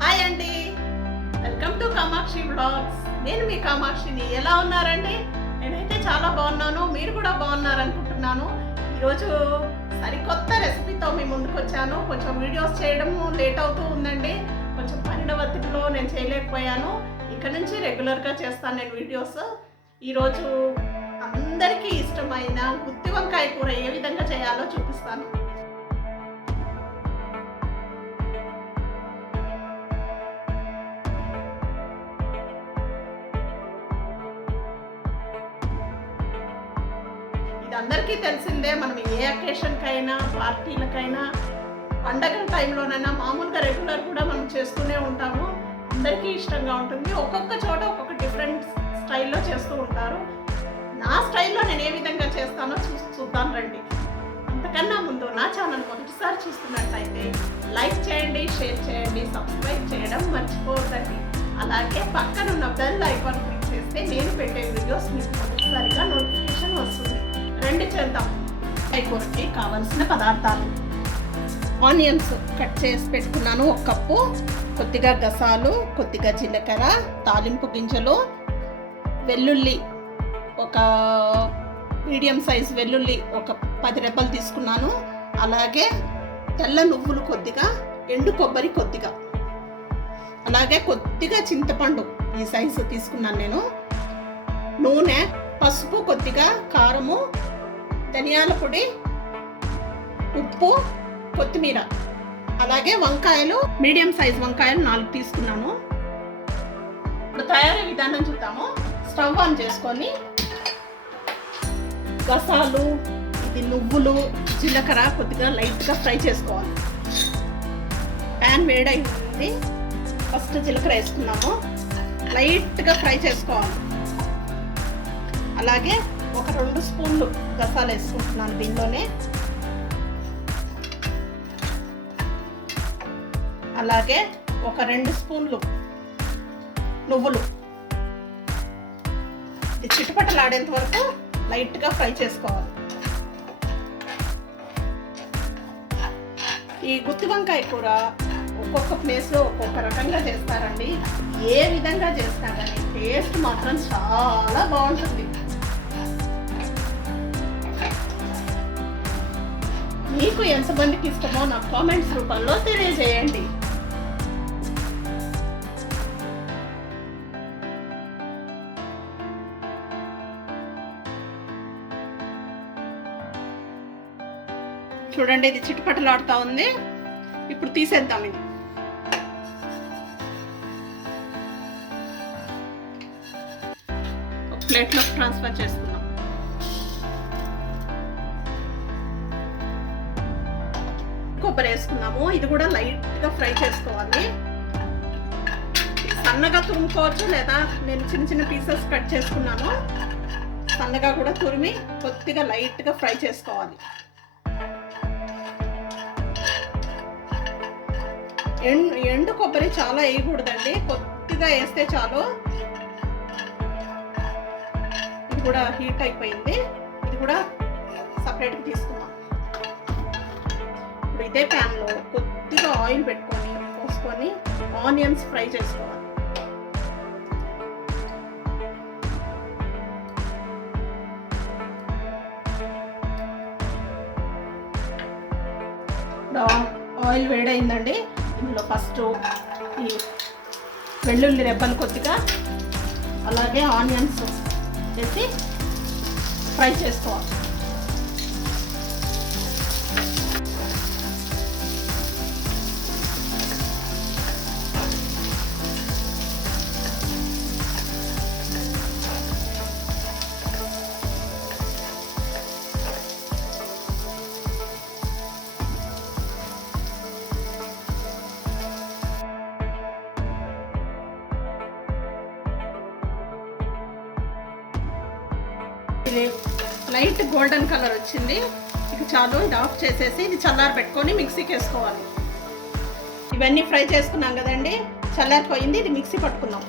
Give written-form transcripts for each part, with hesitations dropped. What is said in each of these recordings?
Hi అండి, welcome to Kamakshi vlogs. నేను మీ కామాక్షిని. ఎలా ఉన్నారండి? నేనైతే చాలా బాగున్నాను, మీరు కూడా బాగున్నారనుకుంటున్నాను. ఈరోజు సరికొత్త రెసిపీతో మీ ముందుకు వచ్చాను. కొంచెం వీడియోస్ చేయడం లేట్ అవుతూ ఉందండి, కొంచెం పనిన ఒత్తిడిలో నేను చేయలేకపోయాను. ఇక్కడ నుంచి రెగ్యులర్గా చేస్తాను నేను వీడియోస్. ఈరోజు అందరికీ ఇష్టమైన గుత్తి వంకాయ కూర ఏ విధంగా చేయాలో చూపిస్తాను. అందరికీ తెలిసిందే, మనం ఏ అకేషన్కైనా, పార్టీలకైనా, పండగల టైంలోనైనా, మామూలుగా రెగ్యులర్ కూడా మనం చేస్తూనే ఉంటాము. అందరికీ ఇష్టంగా ఉంటుంది. ఒక్కొక్క చోట ఒక్కొక్క డిఫరెంట్ స్టైల్లో చేస్తూ ఉంటారు. నా స్టైల్లో నేను ఏ విధంగా చేస్తానో చూద్దాం రండి. అంతకన్నా ముందు నా ఛానల్ మొదటిసారి చూస్తున్నట్లయితే లైక్ చేయండి, షేర్ చేయండి, సబ్స్క్రైబ్ చేయడం మర్చిపోవద్దండి. అలాగే పక్కనున్న బెల్ ఐకాన్ క్లిక్ చేస్తే నేను పెట్టే వీడియోస్ మీకు మొదటిసారిగా నోటిఫికేషన్ వస్తుంది. రండి చేద్దాం. కూరకి కావలసిన పదార్థాలు: ఆనియన్స్ కట్ చేసి పెట్టుకున్నాను 1 కప్పు, కొద్దిగా గసాలు, కొద్దిగా జీలకర్ర, తాలింపు గింజలు, వెల్లుల్లి ఒక మీడియం సైజ్ వెల్లుల్లి ఒక 10 రెబ్బలు తీసుకున్నాను. అలాగే తెల్ల నువ్వులు కొద్దిగా, ఎండు కొబ్బరి కొద్దిగా, అలాగే కొద్దిగా చింతపండు ఈ సైజు తీసుకున్నాను నేను. నూనె, పసుపు కొద్దిగా, కారము, ధనియాల పొడి, ఉప్పు, కొత్తిమీర, అలాగే వంకాయలు మీడియం సైజ్ వంకాయలు 4 తీసుకున్నాను. ఇప్పుడు తయారీ విధానం చూద్దాము. స్టవ్ ఆన్ చేసుకొని గసాలు, ఇది నువ్వులు, జీలకర్ర కొద్దిగా లైట్గా ఫ్రై చేసుకోవాలి. ప్యాన్ వేడైంది. ఫస్ట్ జీలకర్ర వేసుకున్నాము, లైట్గా ఫ్రై చేసుకోవాలి. అలాగే ఒక 2 స్పూన్లు గసాలు వేసుకుంటున్నాను దీనిలోనే. అలాగే ఒక 2 స్పూన్లు నువ్వులు. ఇది చిటపటలాడేంత వరకు లైట్గా ఫ్రై చేసుకోవాలి. ఈ గుత్తి వంకాయ కూర ఒక్కొక్క ప్లేస్లో ఒక్కొక్క రకంగా చేస్తారండి. ఏ విధంగా చేసినా కానీ టేస్ట్ మాత్రం చాలా బాగుంటుంది. మీకు ఎంతమందికి ఇష్టమో నాకు కామెంట్స్ రూపంలో తెలియజేయండి. చూడండి, ఇది చిట్టుపట్టలాడుతూ ఉంది. ఇప్పుడు తీసేద్దాం. ఇది ఒక ప్లేట్లో ట్రాన్స్ఫర్ చేసుకుందాం. కొబ్బరి వేసుకున్నాము. ఇది కూడా లైట్గా ఫ్రై చేసుకోవాలి. సన్నగా తురుముకోవచ్చు, లేదా నేను చిన్న చిన్న పీసెస్ కట్ చేసుకున్నాను. సన్నగా కూడా తురిమి కొద్దిగా లైట్గా ఫ్రై చేసుకోవాలి. ఎండు కొబ్బరి చాలా వేయకూడదండి, కొద్దిగా వేస్తే చాలు. ఇది కూడా హీట్ అయిపోయింది. ఇది కూడా సపరేట్గా తీసుకున్నాం. ఇప్పుడు ఇదే ప్యాన్లో కొద్దిగా ఆయిల్ పోసుకొని ఆనియన్స్ ఫ్రై చేసుకోవాలి. ఆయిల్ వేడైందండి. ఇందులో ఫస్ట్ ఈ వెల్లుల్లి రెబ్బలు కొద్దిగా, అలాగే ఆనియన్స్ వేసి ఫ్రై చేసుకోవాలి. ఇది లైట్ గోల్డెన్ కలర్ వచ్చింది. ఇక చాలు, ఇది ఆఫ్ చేసేసి ఇది చల్లారి పెట్టుకొని మిక్సీకి వేసుకోవాలి. ఇవన్నీ ఫ్రై చేసుకున్నాం కదండి, చల్లారిపోయింది. ఇది మిక్సీ పట్టుకున్నాం.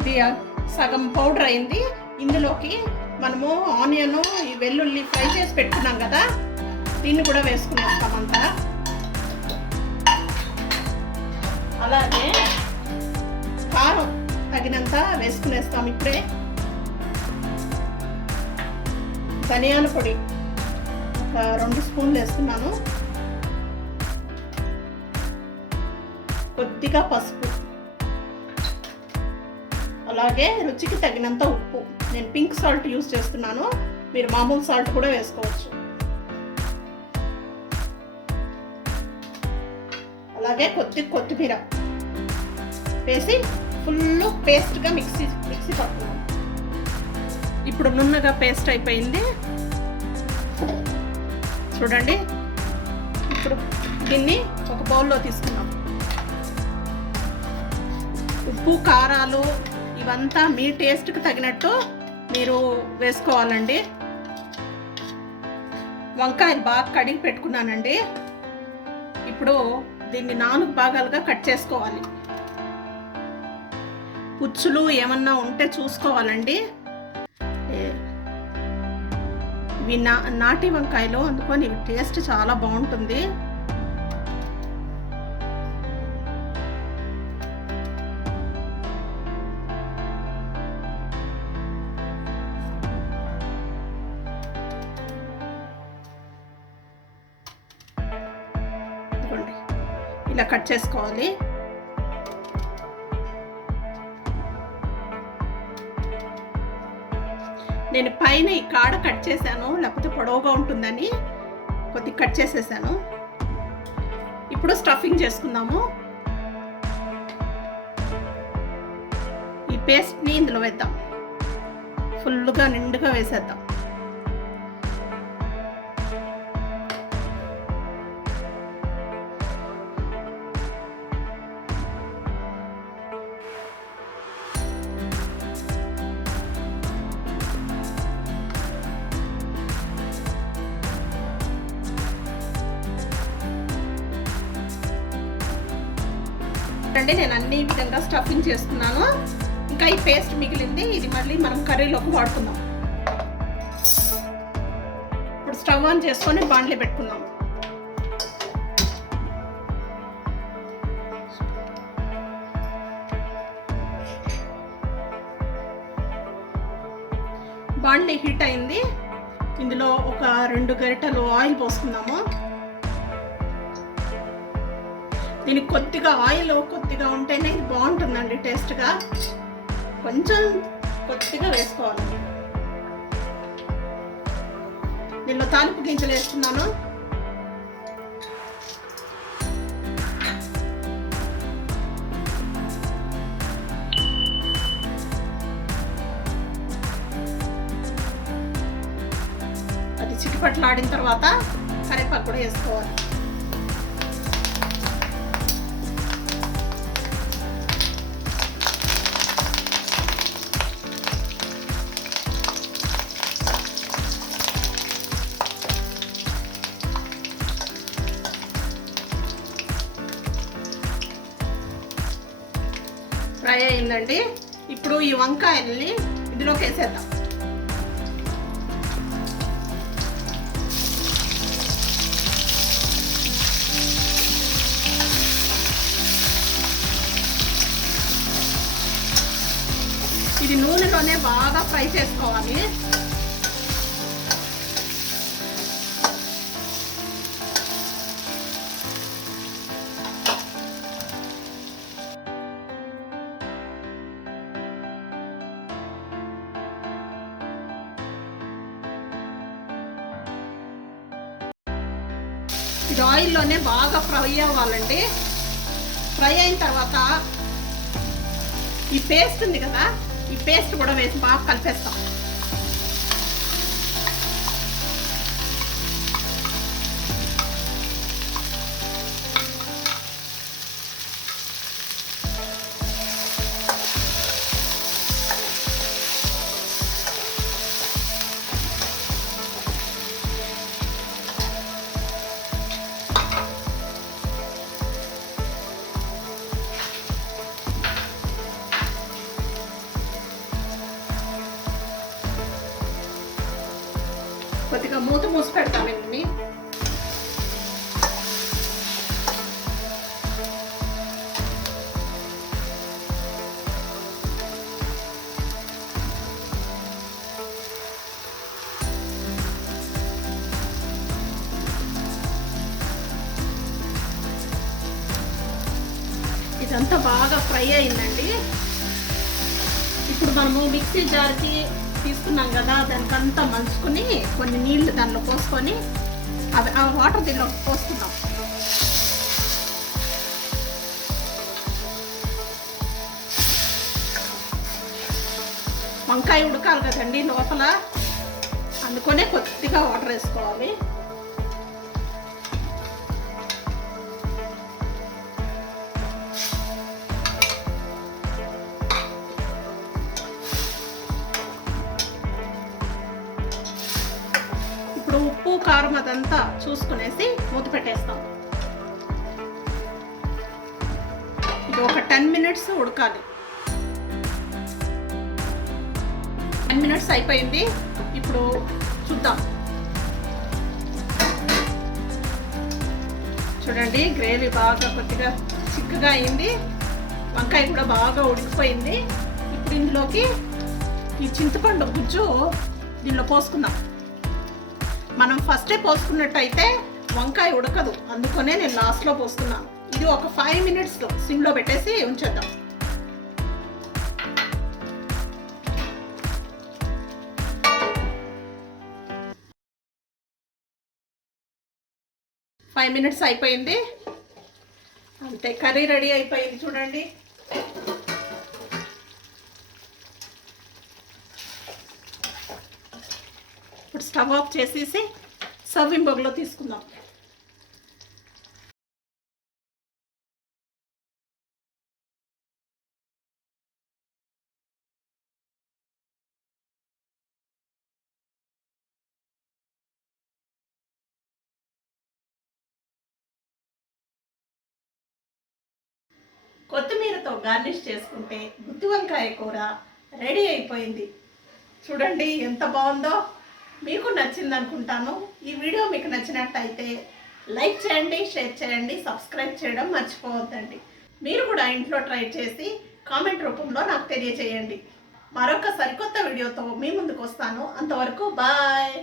ఇది ఇది సగం పౌడర్ అయింది. ఇందులోకి మనము ఆనియన్, ఈ వెల్లుల్లి ఫ్రై చేసి పెట్టుకున్నాం కదా, దీన్ని కూడా వేసుకునేస్తామంతా. అలాగే కారం తగినంత వేసుకునేస్తాం. ఇప్పుడే ధనియాల పొడి ఒక 2 స్పూన్లు వేస్తున్నాను. కొద్దిగా పసుపు, అలాగే రుచికి తగినంత ఉప్పు. నేను పింక్ సాల్ట్ యూజ్ చేస్తున్నాను, మీరు మామూలు సాల్ట్ కూడా వేసుకోవచ్చు. అలాగే కొత్తిమీర వేసి ఫుల్ పేస్ట్గా మిక్సీ పట్టుకున్నాం. ఇప్పుడు నున్నగా పేస్ట్ అయిపోయింది చూడండి. ఇప్పుడు దీన్ని ఒక బౌల్లో తీసుకున్నాం. ఉప్పు, కారాలు ఇవంతా మీ టేస్ట్కి తగినట్టు మీరు వేసుకోవాలండి. వంకాయలు బాగా కడిగి పెట్టుకున్నానండి. ఇప్పుడు దీన్ని 4 భాగాలుగా కట్ చేసుకోవాలి. పుచ్చులు ఏమన్నా ఉంటే చూసుకోవాలండి. ఇవి నాటి వంకాయలు, అందుకని ఇవి టేస్ట్ చాలా బాగుంటుంది. ఇలా కట్ చేసుకోవాలి. నేను పైన ఈ కాడ కట్ చేశాను, లేకపోతే పొడవుగా ఉంటుందని కొద్దిగా కట్ చేసేసాను. ఇప్పుడు స్టఫింగ్ చేసుకుందాము. ఈ పేస్ట్ని ఇందులో వేద్దాం. ఫుల్గా నిండుగా వేసేద్దాం. అంటే నేను అన్ని విధంగా స్టఫింగ్ చేసుకున్నాను. ఇంకా ఈ పేస్ట్ మిగిలింది, ఇది మళ్ళీ మనం కర్రీలోకి వాడుకుందాం. ఇప్పుడు స్టవ్ ఆన్ చేసుకొని బాండ్లీ పెట్టుకుందాం. బాండ్లీ హీట్ అయింది. ఇందులో ఒక 2 గరిటెలు ఆయిల్ పోసుకుందాము. దీనికి కొద్దిగా ఆయిల్ కొద్దిగా ఉంటేనే ఇది బాగుంటుందండి టేస్ట్గా. కొంచెం కొద్దిగా వేసుకోవాలి. దీనిలో తాలింపు గింజలు వేస్తున్నాను. అది చిటిపట్లాడిన తర్వాత కరివేపాకు కూడా వేసుకోవాలి. ఫ్రై అయిందండి. ఇప్పుడు ఈ వంకాయల్ని ఇందులోకి వేసేద్దాం. ఇది నూనెలోనే బాగా ఫ్రై చేసుకోవాలి. ఇది ఆయిల్లోనే బాగా ఫ్రై అవ్వాలండి. ఫ్రై అయిన తర్వాత ఈ పేస్ట్ ఉంది కదా, ఈ పేస్ట్ కూడా వేసి బాగా కలిపేస్తాం. కొద్దిగా మూత మూసి పెడతామండి. ఇదంతా బాగా ఫ్రై అయిందండి. ఇప్పుడు మనము మిక్సీ జార్కి తీసుకున్నాం కదా, దానికంతా మలుచుకొని కొన్ని నీళ్లు దానిలో పోసుకొని అవి ఆ వాటర్ దీనిలో పోసుకున్నాం. వంకాయ ఉడకాలి కదండి లోపల, అందుకనే కొద్దిగా వాటర్ వేసుకోవాలి. ఇప్పుడు ఉప్పు కారం అదంతా చూసుకునేసి మూత పెట్టేస్తాం. ఇది ఒక 10 minutes ఉడకాలి. 10 minutes అయిపోయింది. ఇప్పుడు చూద్దాం. చూడండి, గ్రేవీ బాగా కొద్దిగా చిక్కగా అయింది, వంకాయ కూడా బాగా ఉడికిపోయింది. ఇప్పుడు ఇందులోకి ఈ చింతపండు గుజ్జు దీనిలో పోసుకుందాం. మనం ఫస్టే పోసుకున్నట్టయితే వంకాయ ఉడకదు, అందుకనే నేను లాస్ట్లో పోస్తున్నాను. ఇది ఒక 5 minutes సిమ్లో పెట్టేసి ఉంచేద్దాం. ఫైవ్ మినిట్స్ అయిపోయింది, అంతే. కర్రీ రెడీ అయిపోయింది చూడండి. ఇప్పుడు స్టవ్ ఆఫ్ చేసేసి సర్వింగ్ బౌల్లో తీసుకుందాం. కొత్తిమీరతో గార్నిష్ చేసుకుంటే గుత్తి వంకాయ కూర రెడీ అయిపోయింది. చూడండి ఎంత బాగుందో. మీకు నచ్చింది అనుకుంటాను. ఈ వీడియో మీకు నచ్చినట్టయితే లైక్ చేయండి, షేర్ చేయండి, సబ్స్క్రైబ్ చేయడం మర్చిపోవద్దండి. మీరు కూడా ఇంట్లో ట్రై చేసి కామెంట్ రూపంలో నాకు తెలియజేయండి. మరొక సరికొత్త వీడియోతో మీ ముందుకు వస్తాను. అంతవరకు బాయ్.